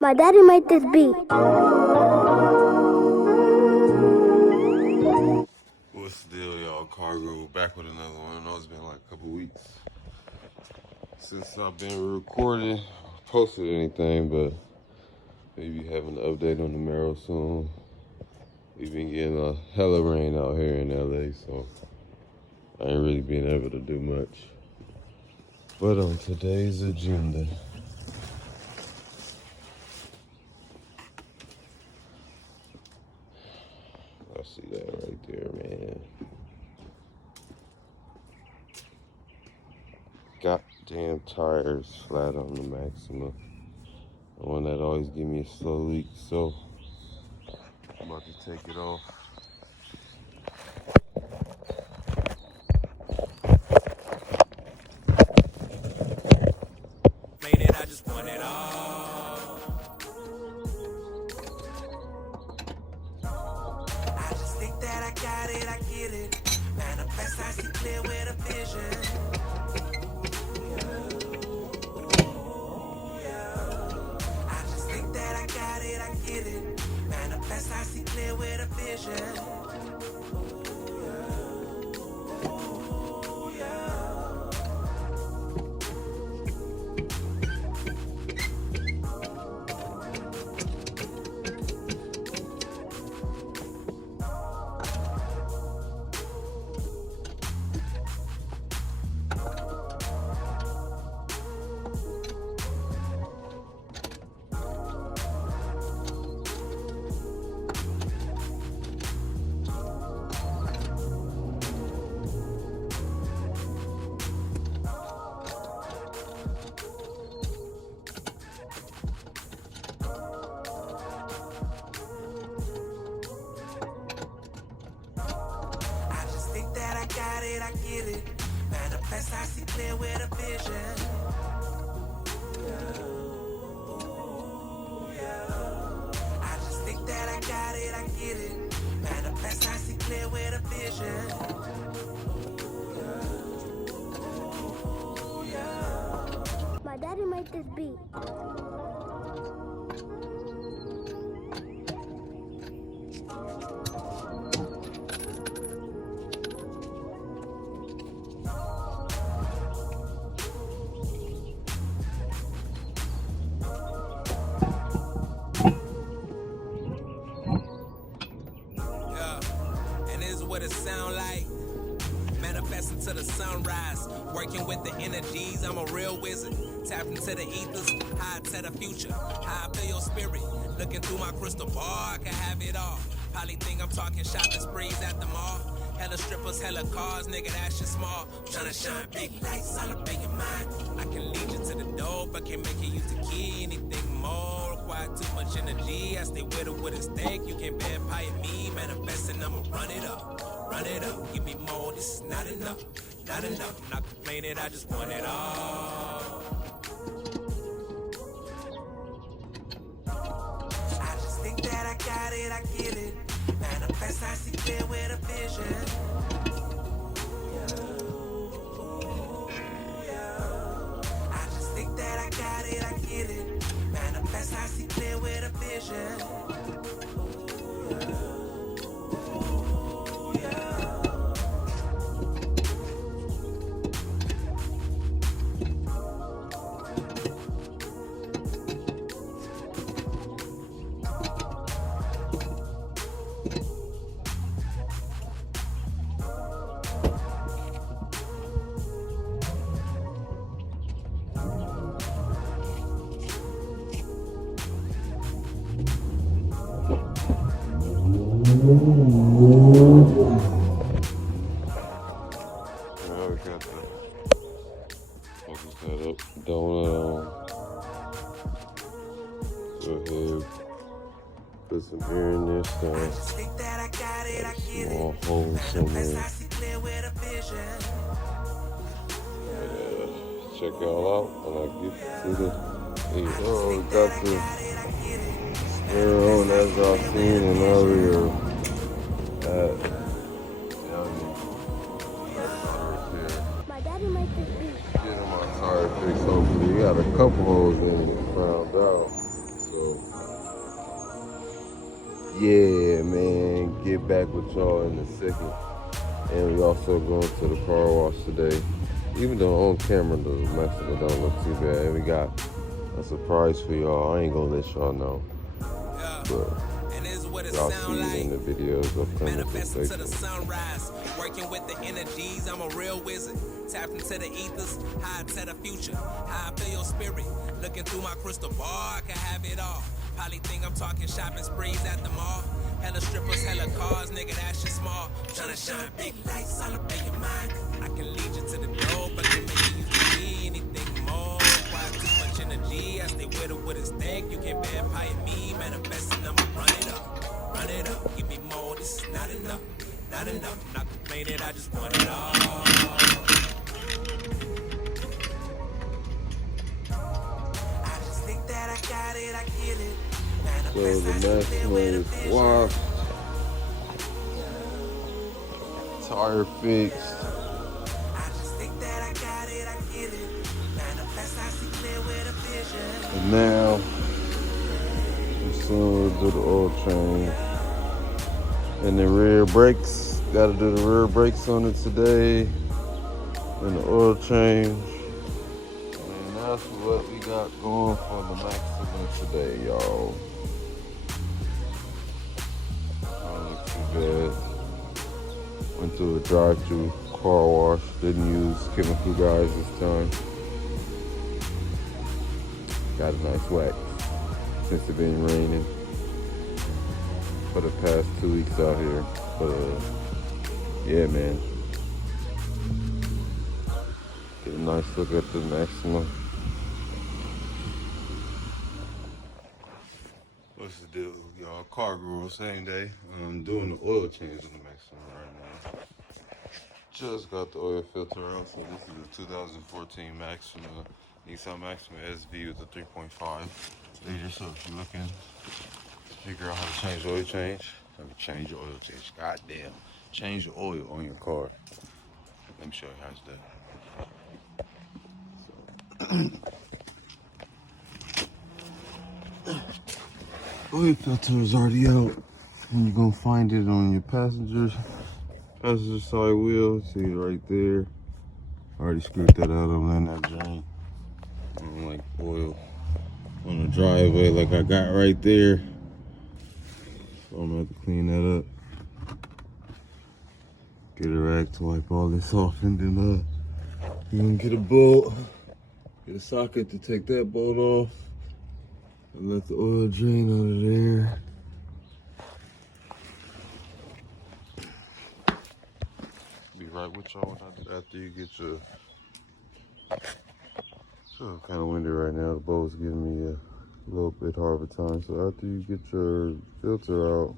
My daddy made this beat. What's the deal, y'all? Cargo back with another one. I know it's been like a couple weeks since I've been recording or posted anything, but maybe having an update on the Marrow soon. We've been getting a hella rain out here in LA, so I ain't really been able to do much. But on today's agenda, I see that right there, man. Goddamn tires flat on the Maxima. The one that always give me a slow leak, so I'm about to take it off. Made it, I just want it all. I just think that I got it, I get it. Manifest, I see clear with a vision. I just think that I got it, I get it. Manifest, I see clear with a vision. I just think that I got it, I get it. Manifest, I see clear with a vision. I just think that I got it, I get it. Manifest, I see clear with a vision. My daddy made this beat. Yeah, and this is what it sound like. Manifesting to the sunrise, working with the energies. I'm a real wizard. Tap into the ethers, how I tell the future, how I feel your spirit. Looking through my crystal ball, I can have it all. Probably think I'm talking shopping sprees at the mall. Hella strippers, hella cars, nigga, that shit small. Tryna shine big lights all up in your mind. I can lead you to the door, but can't make you use the key. Anything more require too much energy. I stay with it with a stake. You can't vampire me. Manifesting, I'ma run it up. Run it up, give me more, this is not enough. Not enough, I'm not complaining, I just want it all. I just think that I got it, I get it. Manifest, I see clear with a vision. I just think that I got it, I get it. Manifest, I see clear with a vision. Now we got the focus that up donut on. Go ahead, put some air in there, so Just think that I got it, I get it. small hole Manifest, I somewhere. see clear with a vision. Check y'all out when I get to the we got the arrow as y'all seen in earlier at My daddy made this beat. getting my tire fixed. Hopefully, we got a couple holes in it ground out, so Yeah, man, get back with y'all in a second. And we also going to the car wash today. Even though on camera the Maxima don't look too bad. And we got a surprise for y'all. I ain't gonna let y'all know. But And this is what it y'all see sound it like. in the videos upcoming, so Manifesting stay to the tuned. sunrise, working with the energies. I'm a real wizard. Tapped into the ethers, high to the future. How I feel your spirit. Looking through my crystal ball, I can have it all. Probably think I'm talking shopping sprees at the mall. Hella strippers, hella cars, nigga, that shit small. Tryna shine big lights all up in your mind. I can lead you to the door, but can make you see anything more. Why too much energy? I stay with it with a stick. You can't vampire me, manifesting, I'ma run it up. Run it up, give me more, this is not enough. Not enough, not complaining, I just want it all. I just think that I got it, I get it. So the Maxima is washed, tire fixed, I just think that I got it, I get it. Manifest, I see clear with a vision. and now we soon will do the oil change. And the rear brakes, gotta do the rear brakes on it today. And the oil change. And that's what we got going for the Maxima today, y'all. Don't look too bad. Went through a drive-through car wash. Didn't use chemical guys this time. Got a nice wax since it been raining for the past 2 weeks out here. But yeah, man. Get a nice look at the Maxima. What's the deal, y'all? Car guru, same day. I'm doing the oil change on the Maxima right now. Just got the oil filter out, so this is a 2014 Maxima, Nissan Maxima Sv with a 3.5 liter. So if you're looking to figure out how to change the oil change, let me change your oil change. Goddamn, change the oil on your car. Let me show you how it's done. Oil filter is already out, and you're gonna find it on your passenger side wheel. See it right there. I already screwed that out. I'm letting that drain. I don't like oil on the driveway like I got right there, so I'm gonna have to clean that up. Get a rag to wipe all this off, and then you're gonna get a bolt, get a socket to take that bolt off. And let the oil drain out of there. Be right with y'all after you get your. So kind of windy right now. The boat's giving me a little bit hard of a time. So after you get your filter out,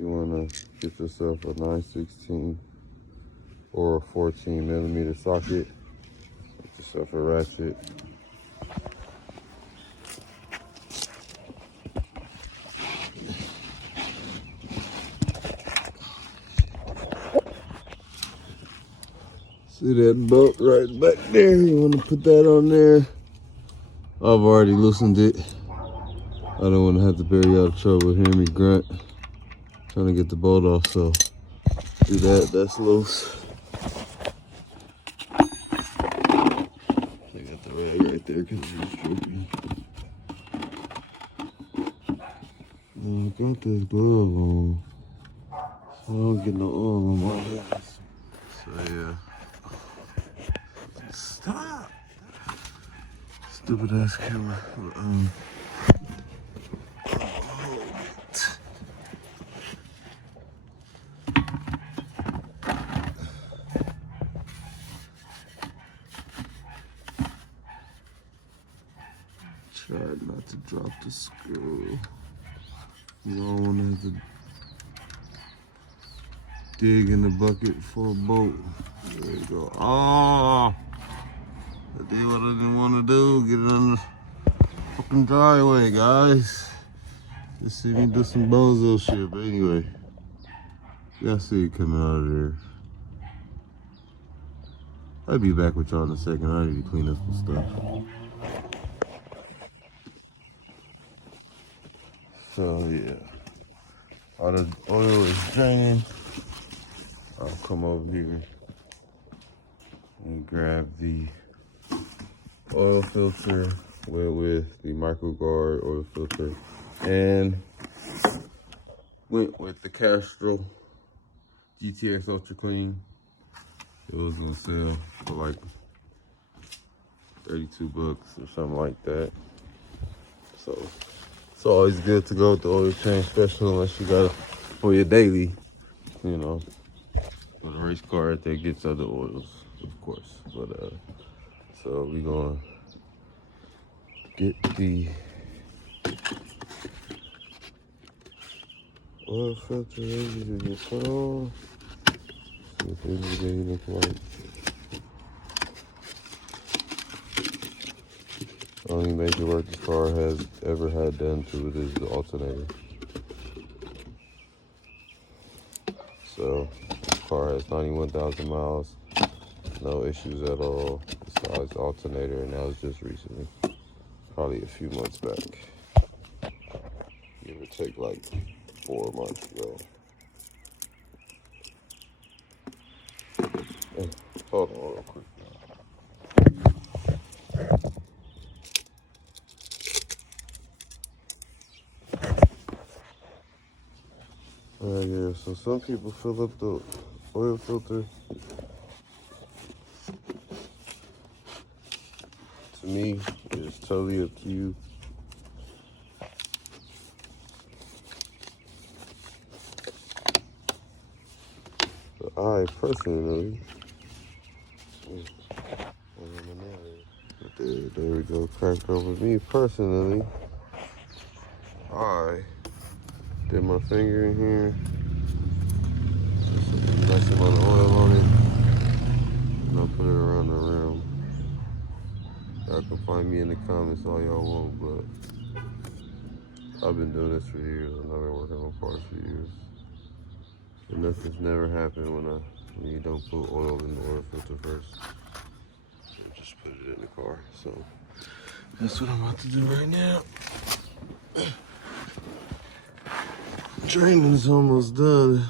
you wanna get yourself a 9/16 or a 14mm socket. Get yourself a ratchet. See that bolt right back there? You want to put that on there? I've already loosened it. I don't want to have to bury out of trouble hearing me grunt. Trying to get the bolt off, so do that. That's loose. I got the rag right there because it's dripping. I got this glove on, so I don't get no oil on my hands. So yeah. Stop! Stupid ass camera. Try not to drop the screw. You don't want to have to dig in the bucket for a bolt. There you go. Oh! I did what I didn't want to do. Get it on the fucking driveway, guys. Just see me do some bozo shit. But anyway, y'all see it coming out of there. I'll be back with y'all in a second. I need to clean up some stuff. So yeah, all the oil is draining. I'll come over here and grab the oil filter with the MicroGuard oil filter, and went with the Castrol GTX Ultra Clean. It was gonna sell for like 32 bucks or something like that. So it's always good to go with the oil change, especially unless you got it for your daily, you know. But a race car right there gets other oils, of course. But so we gonna get the oil filter ready to get put on. See what the end of the day look like. The only major work this car has ever had done to it is the alternator. So this car has 91,000 miles, no issues at all besides the alternator, and that was just recently, probably a few months back. Give or take like 4 months ago. Hold on real quick. Yeah, so some people fill up the oil filter. To me, it's totally up to you. But I personally, there we go, cracked over. Me personally, I did my finger in here, just some amount of oil on it, and I'll put it around the rim. Y'all can find me in the comments all y'all want, but I've been doing this for years. I've been working on parts for years. And nothing's never happened when you don't put oil in the oil filter first. So just put it in the car. So that's what I'm about to do right now. Training's almost done.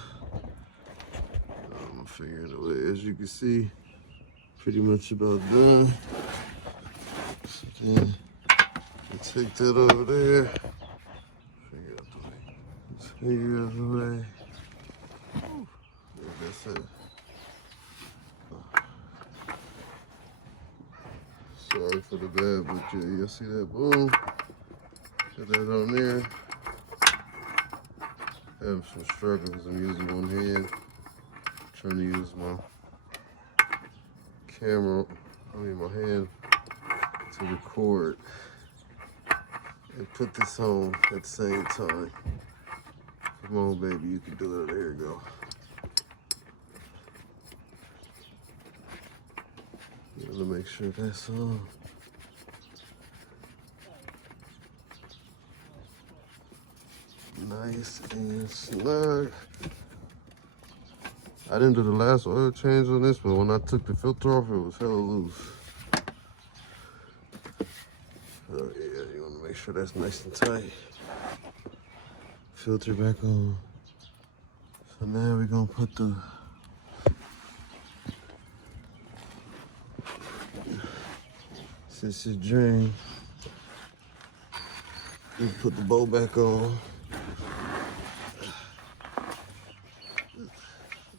I'm gonna figure it out. As you can see, pretty much about done. So then I take that over there. Figure out the way. Let's figure out the way. Yeah, that's it. Sorry for the bad, but yeah, you'll see that boom. Put that on there. Having some struggle because I'm using one hand. Trying to use my camera, my hand to record and put this on at the same time. Come on, baby, you can do it. There you go. Gotta make sure that's on. Nice and snug. I didn't do the last oil change on this, but when I took the filter off, it was hella loose. So yeah, you want to make sure that's nice and tight. Filter back on. So now we're gonna put the since it's drained, we put the bowl back on.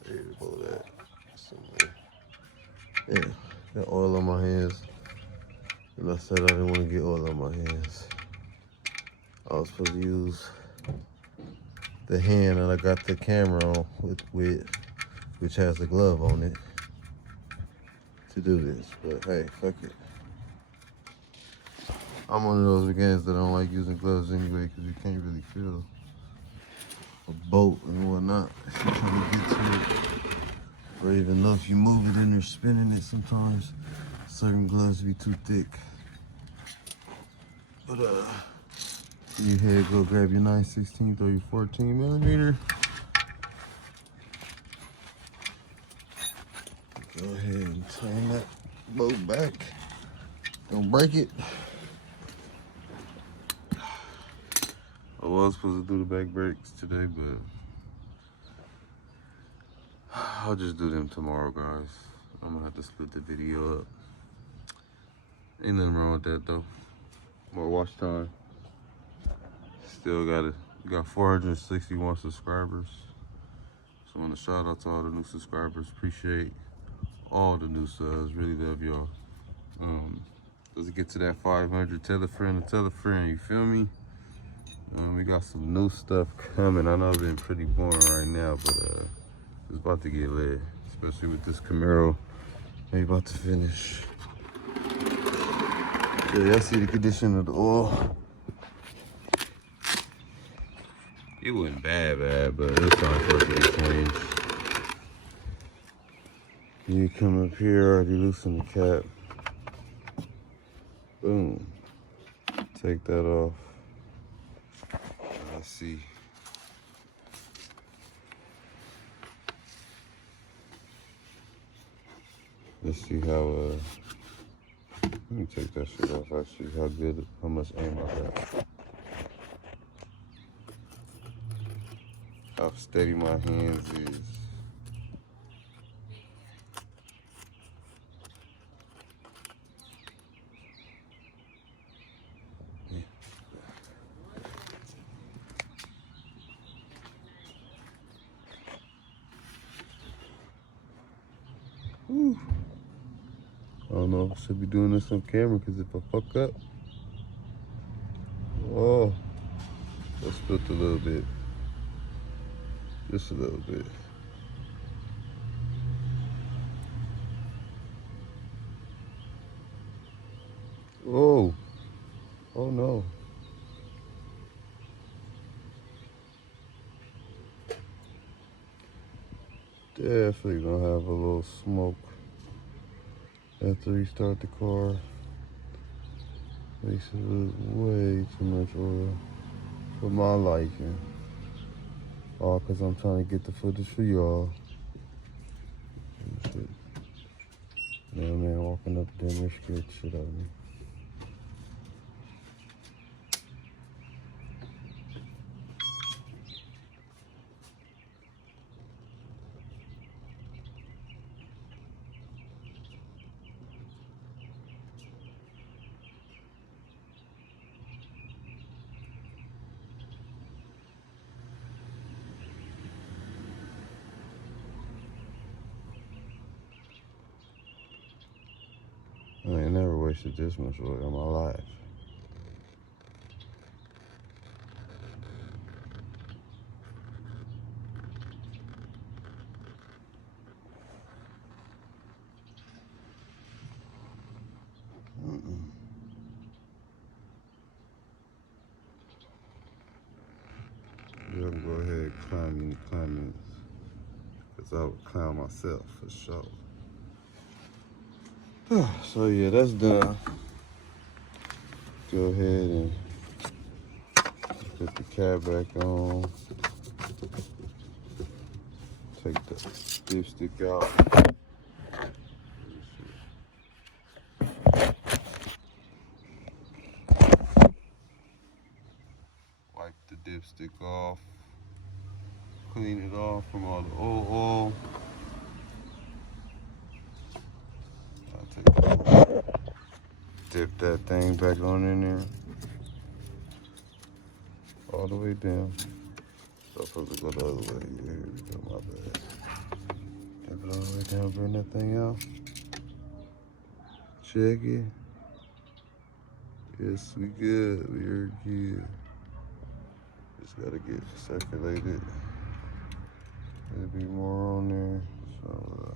There you go, that somewhere. Yeah, got oil on my hands. And I said I didn't want to get oil on my hands. I was supposed to use the hand that I got the camera on with which has a glove on it, to do this. But hey, fuck it. I'm one of those guys that don't like using gloves anyway because you can't really feel a bolt and whatnot if you're trying to get to it. Or even though if you move it in there spinning it, sometimes certain gloves be too thick. But you head, go grab your 9/16 or your 14 millimeter. Go ahead and tighten that bolt back. Don't break it. I was supposed to do the back brakes today, but I'll just do them tomorrow, guys. I'm gonna have to split the video up. Ain't nothing wrong with that though. More watch time. Still got 461 subscribers. So I want to shout out to all the new subscribers. Appreciate all the new subs. Really love y'all. Let's get to that 500. Tell a friend to tell a friend. You feel me? We got some new stuff coming. I know it's been pretty boring right now, but it's about to get lit. Especially with this Camaro. They about to finish. Yeah, y'all see the condition of the oil. It wasn't bad, but it was time for it to get changed. You come up here, already loosen the cap. Boom. Take that off. Let's see. Let's see how, let me take that shit off actually, how much aim I got. How steady my hands is. Whew. I don't know if I should be doing this on camera because if I fuck up, oh, I spilled a little bit. Just a little bit. Oh, oh no. Definitely gonna have a little smoke after we start the car. Makes it look way too much oil for my liking. All because I'm trying to get the footage for y'all. Man walking up there and scared the shit out of me. I ain't never wasted this much oil in my life. You can go ahead and clown me in the comments, because I would clown myself for sure. So yeah, that's done. Go ahead and put the cab back on. Take the dipstick out. Wipe the dipstick off. Clean it off from all the oil. I'll take that. Dip that thing back on in there. All the way down. So I'm supposed to go the other way. Yeah, here we go, my bad. Dip it all the way down, bring that thing out. Check it. Yes, we good. We are good. Just gotta get circulated. There'll be more on there. So,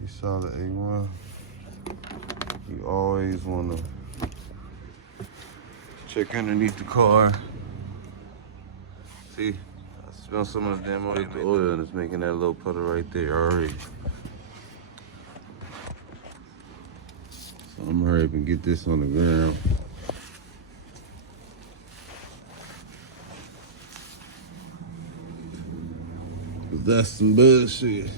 you saw the A1. You always wanna check underneath the car. See, I smell some of the damn oil and it's making that little puddle right there already. So I'm gonna hurry up and get this on the ground. Cause that's some bullshit.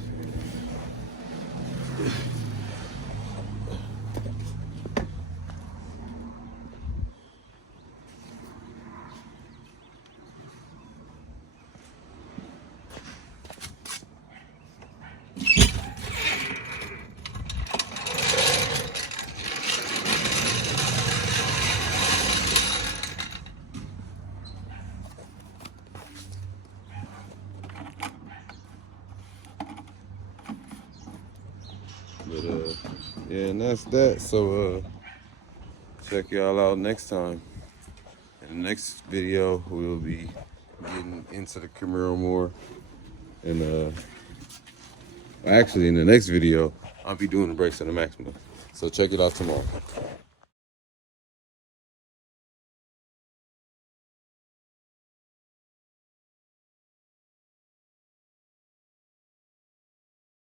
and that's that. So check y'all out next time. In the next video, we'll be getting into the Camaro more. And actually, in the next video, I'll be doing the brakes on the Maxima. So check it out tomorrow.